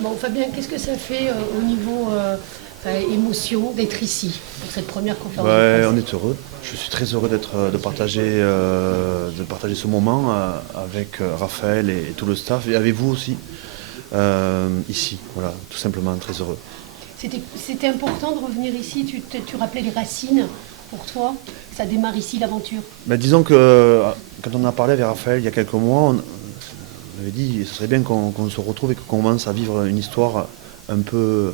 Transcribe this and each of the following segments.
Bon, Fabien, qu'est-ce que ça fait au niveau émotion d'être ici pour cette première conférence de Ouais, presse? on est heureux. Je suis très heureux de partager ce moment avec Raphaël et tout le staff et avec vous aussi ici. Voilà, tout simplement très heureux. C'était important de revenir ici, tu rappelais les racines pour toi, ça démarre ici l'aventure. Mais disons que quand on a parlé avec Raphaël il y a quelques mois, on avait dit ce serait bien qu'on se retrouve et qu'on commence à vivre une histoire un peu,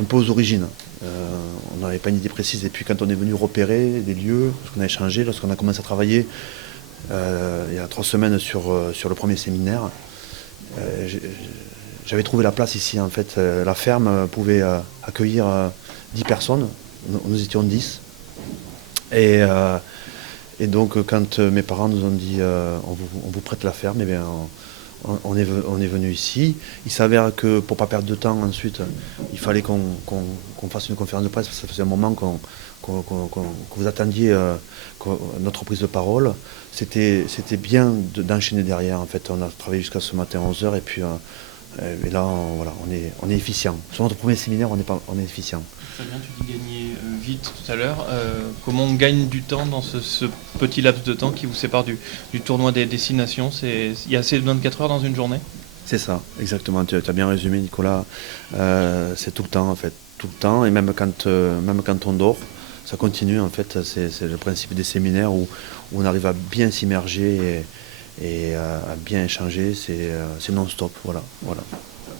un peu aux origines. On n'avait pas une idée précise. Et puis quand on est venu repérer des lieux, lorsqu'on a échangé, lorsqu'on a commencé à travailler il y a 3 semaines sur le premier séminaire, euh, j'ai- j'avais trouvé la place ici. En fait, la ferme pouvait accueillir 10 personnes. Nous étions 10. Et, euh, et donc quand mes parents nous ont dit on vous prête la ferme, eh bien, on est venu ici. Il s'avère que pour ne pas perdre de temps ensuite, il fallait qu'on fasse une conférence de presse parce que ça faisait un moment que vous attendiez notre prise de parole. C'était bien d'enchaîner derrière. En fait, on a travaillé jusqu'à ce matin 11 h et puis et là, voilà, on est efficient. Sur notre premier séminaire, on est efficient. Fabien, tu dis gagner vite tout à l'heure. Comment on gagne du temps dans ce petit laps de temps qui vous sépare du tournoi des destinations? Il y a assez de 24 heures dans une journée? C'est ça, exactement. Tu as bien résumé, Nicolas. C'est tout le temps, en fait. Tout le temps. Et même quand on dort, ça continue, en fait. C'est le principe des séminaires où on arrive à bien s'immerger à bien échanger. C'est non-stop. Voilà, voilà.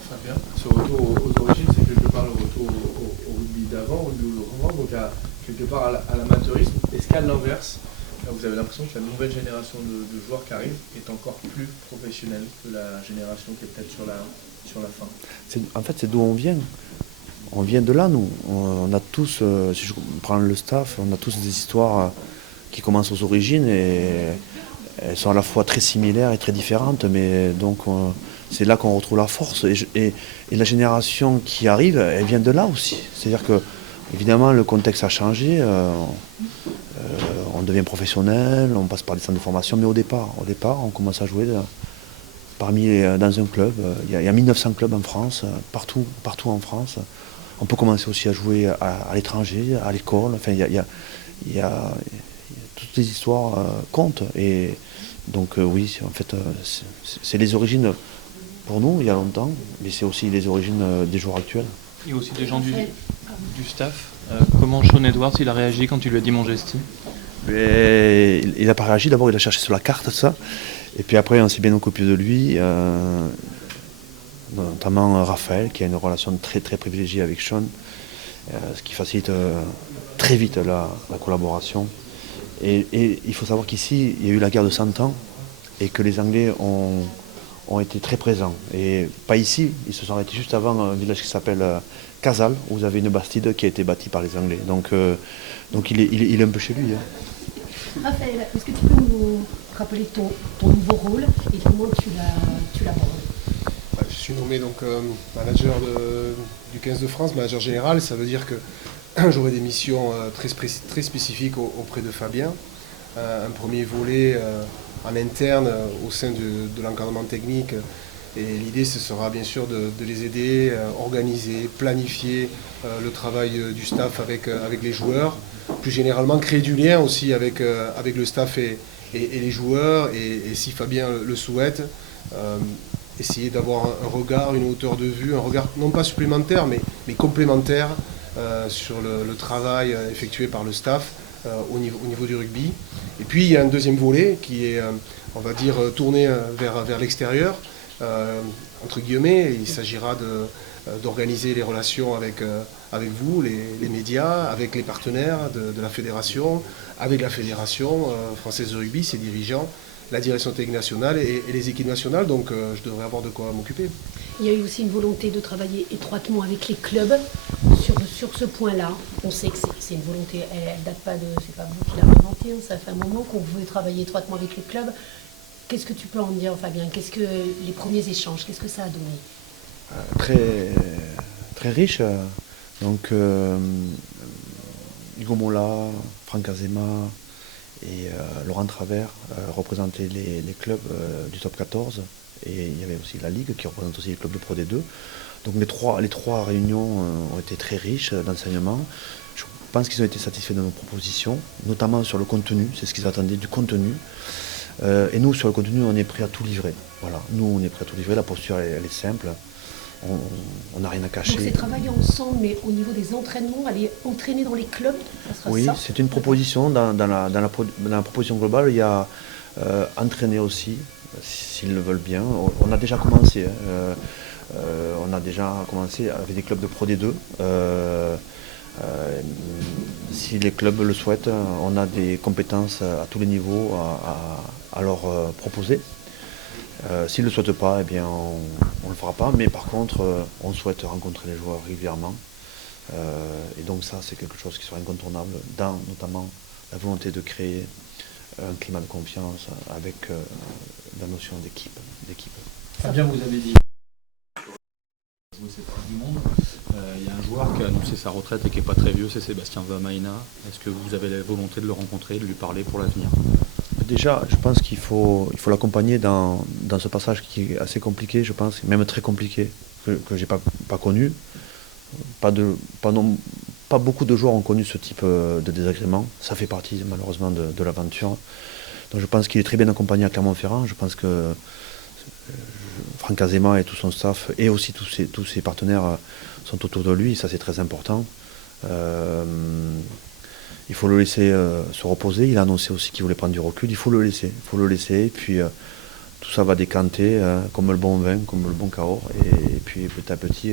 Fabien, ce retour aux origines, c'est quelque part le retour au rugby d'avant, au rugby roman, donc quelque part à l'amateurisme. Est-ce qu'à l'inverse, vous avez l'impression que la nouvelle génération de joueurs qui arrive est encore plus professionnelle que la génération qui est peut-être sur la fin? En fait, c'est d'où on vient. On vient de là, nous. On a tous, si je prends le staff, on a tous des histoires qui commencent aux origines et elles sont à la fois très similaires et très différentes, mais donc c'est là qu'on retrouve la force. Et la génération qui arrive, elle vient de là aussi. C'est-à-dire que, évidemment, le contexte a changé, on devient professionnel, on passe par des centres de formation, mais au départ on commence à jouer dans un club. Il y a 1900 clubs en France, partout en France. On peut commencer aussi à jouer à l'étranger, à l'école. Enfin, il y a- toutes les histoires comptent. Et donc oui, en fait, c'est les origines pour nous il y a longtemps, mais c'est aussi les origines des jours actuels. Il y a aussi des gens du staff. Comment Sean Edwards il a réagi quand tu lui as dit mon gesti? Et il n'a pas réagi, d'abord il a cherché sur la carte ça, et puis après on s'est bien occupé de lui, notamment Raphaël qui a une relation très très privilégiée avec Sean, ce qui facilite très vite la collaboration. Et il faut savoir qu'ici il y a eu la guerre de 100 ans et que les Anglais ont été très présents. Et pas ici, ils se sont arrêtés juste avant un village qui s'appelle Casal, où vous avez une bastide qui a été bâtie par les Anglais. Donc il est un peu chez lui. Hein. Raphaël, est-ce que tu peux nous rappeler ton nouveau rôle et comment tu l'abordes? Je suis nommé donc manager du 15 de France, manager général. Ça veut dire que j'aurai des missions très spécifiques auprès de Fabien. Un premier volet en interne au sein de l'encadrement technique. Et l'idée, ce sera bien sûr de les aider, organiser, planifier le travail du staff avec les joueurs. Plus généralement, créer du lien aussi avec le staff et les joueurs. Et si Fabien le souhaite, essayer d'avoir un regard, une hauteur de vue, un regard non pas supplémentaire, mais complémentaire sur le travail effectué par le staff au niveau du rugby. Et puis il y a un deuxième volet qui est, on va dire, tourné vers l'extérieur, entre guillemets. Il s'agira d'organiser les relations avec vous, les médias, avec les partenaires de la fédération, avec la fédération française de rugby, ses dirigeants, la direction technique nationale et les équipes nationales. Donc je devrais avoir de quoi m'occuper. Il y a eu aussi une volonté de travailler étroitement avec les clubs sur ce point-là. On sait que c'est une volonté, elle date pas de, c'est pas vous qui l'avez inventée, hein, ça fait un moment qu'on voulait travailler étroitement avec les clubs. Qu'est-ce que tu peux en dire, Fabien? Qu'est-ce que les premiers échanges, qu'est-ce que ça a donné? Très, très riche. Donc Hugo Mola, Franck Azema et Laurent Travers représentaient les clubs du top 14. et il y avait aussi la Ligue qui représente aussi les clubs de Pro D2. Donc les trois réunions ont été très riches d'enseignement. Je pense qu'ils ont été satisfaits de nos propositions, notamment sur le contenu, c'est ce qu'ils attendaient, du contenu. Et nous, sur le contenu, on est prêt à tout livrer. Voilà, nous, on est prêt à tout livrer, la posture, elle est simple. On n'a rien à cacher. Donc c'est travailler ensemble, mais au niveau des entraînements, aller entraîner dans les clubs, ça sera Oui, ça. c'est une proposition. Dans la proposition globale, il y a entraîner aussi, s'ils le veulent bien. On a déjà commencé. On a déjà commencé avec des clubs de Pro D2. Si les clubs le souhaitent, on a des compétences à tous les niveaux à leur proposer. S'ils ne le souhaitent pas, eh bien, on ne le fera pas. Mais par contre, on souhaite rencontrer les joueurs régulièrement. Et donc ça, c'est quelque chose qui sera incontournable dans notamment la volonté de créer un climat de confiance avec la notion d'équipe. Fabien, vous avez dit cette Coupe du Monde. Il y a un joueur qui a annoncé sa retraite et qui n'est pas très vieux, c'est Sébastien Vamaina. Est-ce que vous avez la volonté de le rencontrer, de lui parler pour l'avenir? Déjà, je pense qu'il faut l'accompagner dans ce passage qui est assez compliqué, je pense, même très compliqué, que je n'ai pas connu. Pas beaucoup de joueurs ont connu ce type de désagrément. Ça fait partie malheureusement de l'aventure. Donc je pense qu'il est très bien accompagné à Clermont-Ferrand. Je pense que Franck Azema et tout son staff et aussi tous ses partenaires sont autour de lui. Ça c'est très important. Il faut le laisser se reposer. Il a annoncé aussi qu'il voulait prendre du recul. Il faut le laisser. Et puis tout ça va décanter comme le bon vin, comme le bon Cahors. Et puis petit à petit,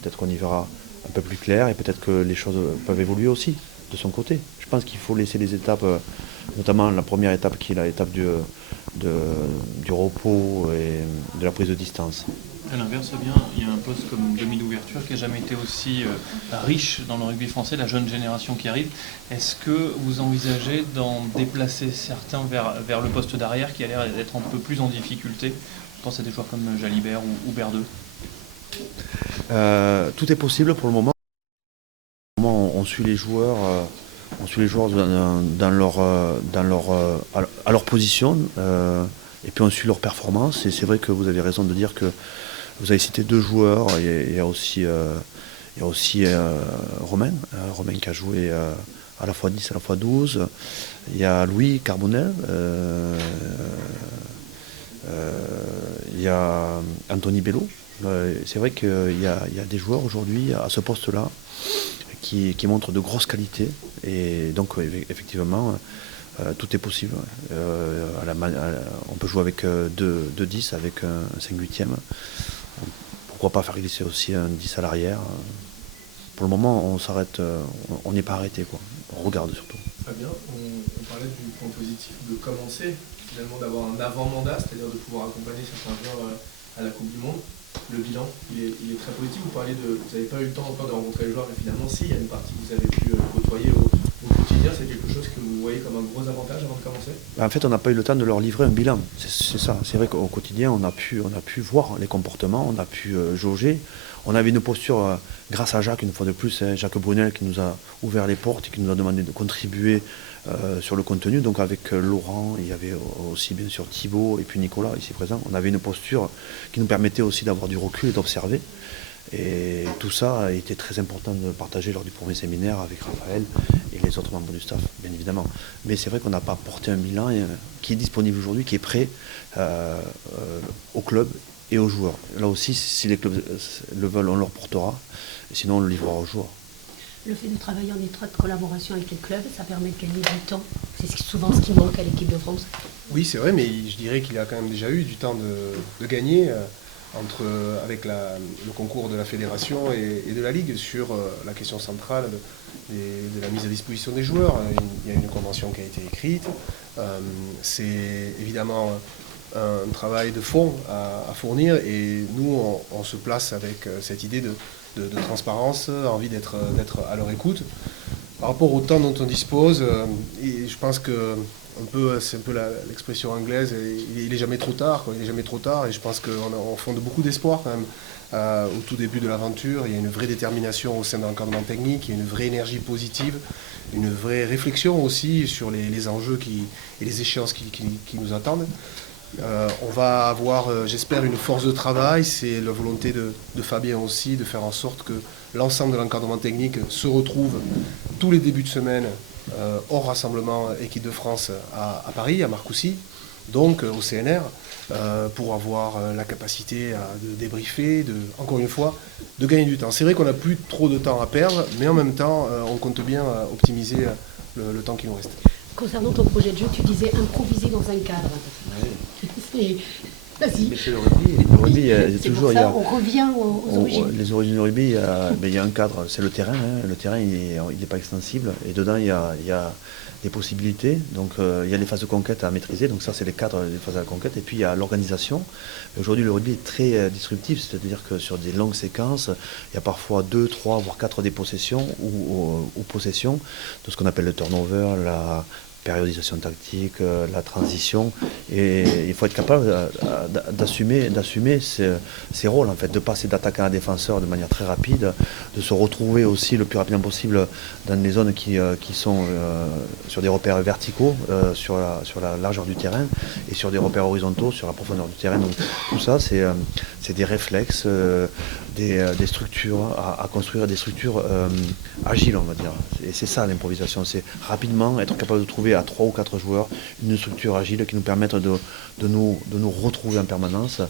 peut-être qu'on y verra un peu plus clair et peut-être que les choses peuvent évoluer aussi de son côté. Je pense qu'il faut laisser les étapes, notamment la première étape qui est l'étape du repos et de la prise de distance. À l'inverse, bien, il y a un poste comme demi d'ouverture qui n'a jamais été aussi riche dans le rugby français, la jeune génération qui arrive. Est-ce que vous envisagez d'en déplacer certains vers le poste d'arrière qui a l'air d'être un peu plus en difficulté? Je pense à des joueurs comme Jalibert ou Berdeux. Tout est possible pour le moment. On suit les joueurs, à leur position et puis on suit leur performance. Et c'est vrai que vous avez raison de dire que vous avez cité deux joueurs. Il y a aussi Romain qui a joué à la fois 10, à la fois 12. Il y a Louis Carbonel. Il y a Anthony Bello. C'est vrai qu'il y a des joueurs aujourd'hui à ce poste-là qui montrent de grosses qualités. Et donc effectivement, tout est possible. On peut jouer avec 2-10, avec un 5-8e. Pourquoi pas faire glisser aussi un 10 à l'arrière. Pour le moment, on s'arrête, on n'est pas arrêté, quoi. On regarde surtout. Fabien, on parlait du point positif de commencer, finalement d'avoir un avant-mandat, c'est-à-dire de pouvoir accompagner certains joueurs à la Coupe du Monde. Le bilan, il est très positif. Vous parlez vous n'avez pas eu le temps encore de rencontrer les joueurs, mais finalement, si, il y a une partie que vous avez pu côtoyer au quotidien. C'est quelque chose que vous voyez comme un gros avantage avant de commencer? En fait, on n'a pas eu le temps de leur livrer un bilan. C'est ça. C'est vrai qu'au quotidien, on a pu voir les comportements, on a pu jauger. On avait une posture, grâce à Jacques, une fois de plus, Jacques Brunel, qui nous a ouvert les portes et qui nous a demandé de contribuer sur le contenu. Donc avec Laurent, il y avait aussi bien sûr Thibaut et puis Nicolas ici présent. On avait une posture qui nous permettait aussi d'avoir du recul et d'observer. Et tout ça a été très important de partager lors du premier séminaire avec Raphaël et les autres membres du staff, bien évidemment. Mais c'est vrai qu'on n'a pas porté un bilan qui est disponible aujourd'hui, qui est prêt au club et aux joueurs. Là aussi, si les clubs le veulent, on leur portera. Sinon, on le livrera aux joueurs. Le fait de travailler en étroite collaboration avec les clubs, ça permet de gagner du temps. C'est souvent ce qui manque à l'équipe de France. Oui, c'est vrai, mais je dirais qu'il a quand même déjà eu du temps de gagner avec le concours de la fédération et de la Ligue sur la question centrale de la mise à disposition des joueurs. Il y a une convention qui a été écrite. C'est évidemment un travail de fond à fournir et nous, on se place avec cette idée de transparence, envie d'être à leur écoute. Par rapport au temps dont on dispose, et je pense que c'est un peu l'expression anglaise, il est jamais trop tard, quoi. Il est jamais trop tard, et je pense qu'on fonde beaucoup d'espoir quand même. Au tout début de l'aventure, il y a une vraie détermination au sein de l'encadrement technique, il y a une vraie énergie positive, une vraie réflexion aussi sur les enjeux et les échéances qui nous attendent. On va avoir, j'espère, une force de travail. C'est la volonté de Fabien aussi de faire en sorte que l'ensemble de l'encadrement technique se retrouve tous les débuts de semaine hors rassemblement équipe de France à Paris, à Marcoussis, donc au CNR, pour avoir la capacité de débriefer, encore une fois, de gagner du temps. C'est vrai qu'on n'a plus trop de temps à perdre, mais en même temps, on compte bien optimiser le temps qui nous reste. Concernant ton projet de jeu, tu disais improviser dans un cadre. Vas-y. Mais c'est le rugby. Le rugby, il y a C'est toujours. pour ça, on revient aux origines. Les origines du rugby, il y a un cadre, c'est le terrain. Le terrain, il n'est pas extensible. Et dedans, il y a des possibilités. Donc, il y a les phases de conquête à maîtriser. Donc, ça, c'est les cadres des phases de conquête. Et puis, il y a l'organisation. Aujourd'hui, le rugby est très disruptif. C'est-à-dire que sur des longues séquences, il y a parfois 2, 3, voire 4 dépossessions ou possessions de ce qu'on appelle le turnover, la périodisation tactique, la transition, et il faut être capable d'assumer ces rôles, en fait, de passer d'attaquant à défenseur de manière très rapide, de se retrouver aussi le plus rapidement possible dans des zones qui sont sur des repères verticaux, sur la largeur du terrain, et sur des repères horizontaux, sur la profondeur du terrain. Donc, tout ça, c'est des réflexes, des structures, à construire des structures agiles, on va dire. Et c'est ça l'improvisation, c'est rapidement être capable de trouver à 3 ou 4 joueurs une structure agile qui nous permette de nous retrouver en permanence.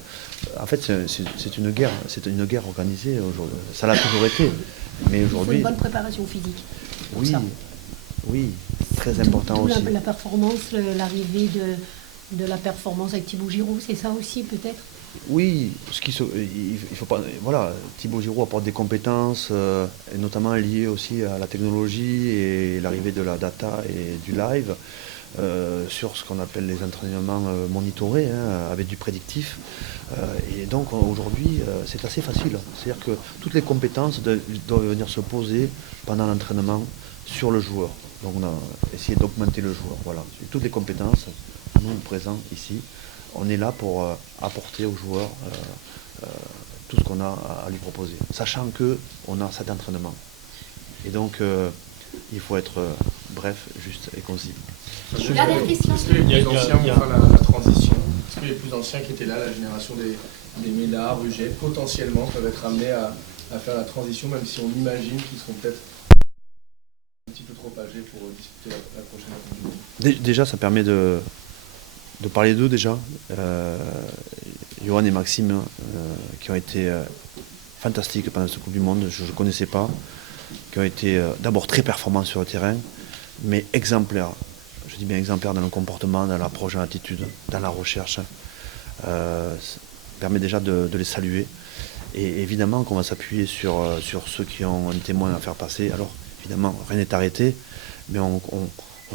En fait, c'est une guerre organisée aujourd'hui. Ça l'a toujours été, mais aujourd'hui... Il faut une bonne préparation physique. Oui, ça. oui, très important aussi. La performance, l'arrivée de la performance avec Thibaut Giroud, c'est ça aussi peut-être? Oui, il faut pas. Voilà, Thibaut Giroud apporte des compétences, et notamment liées aussi à la technologie et l'arrivée de la data et du live, sur ce qu'on appelle les entraînements monitorés, avec du prédictif. Et donc aujourd'hui, c'est assez facile. C'est-à-dire que toutes les compétences doivent venir se poser pendant l'entraînement sur le joueur. Donc on a essayé d'augmenter le joueur. Voilà, toutes les compétences, nous présents ici. On est là pour apporter aux joueurs tout ce qu'on a à lui proposer, sachant qu'on a cet entraînement. Et donc, il faut être bref, juste et concis. Dernière question. Est-ce que les plus anciens vont faire la transition? Est-ce que les plus anciens qui étaient là, la génération des Ménard, Ruget, potentiellement peuvent être amenés à faire la transition, même si on imagine qu'ils seront peut-être un petit peu trop âgés pour disputer la prochaine Coupe du Monde? Déjà, ça permet de parler d'eux déjà. Johan et Maxime, qui ont été fantastiques pendant cette Coupe du Monde, je ne connaissais pas, qui ont été d'abord très performants sur le terrain, mais exemplaires. Je dis bien exemplaires dans le comportement, dans l'approche, dans l'attitude, dans la recherche. Ça permet déjà de les saluer. Et évidemment qu'on va s'appuyer sur ceux qui ont un témoin à faire passer. Alors, évidemment, rien n'est arrêté, mais on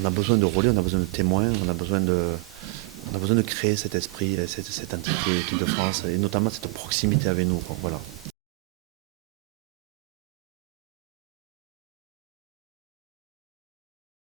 a besoin de relais, on a besoin de témoins, on a besoin de créer cet esprit, cette entité équipe de France, et notamment cette proximité avec nous. Voilà.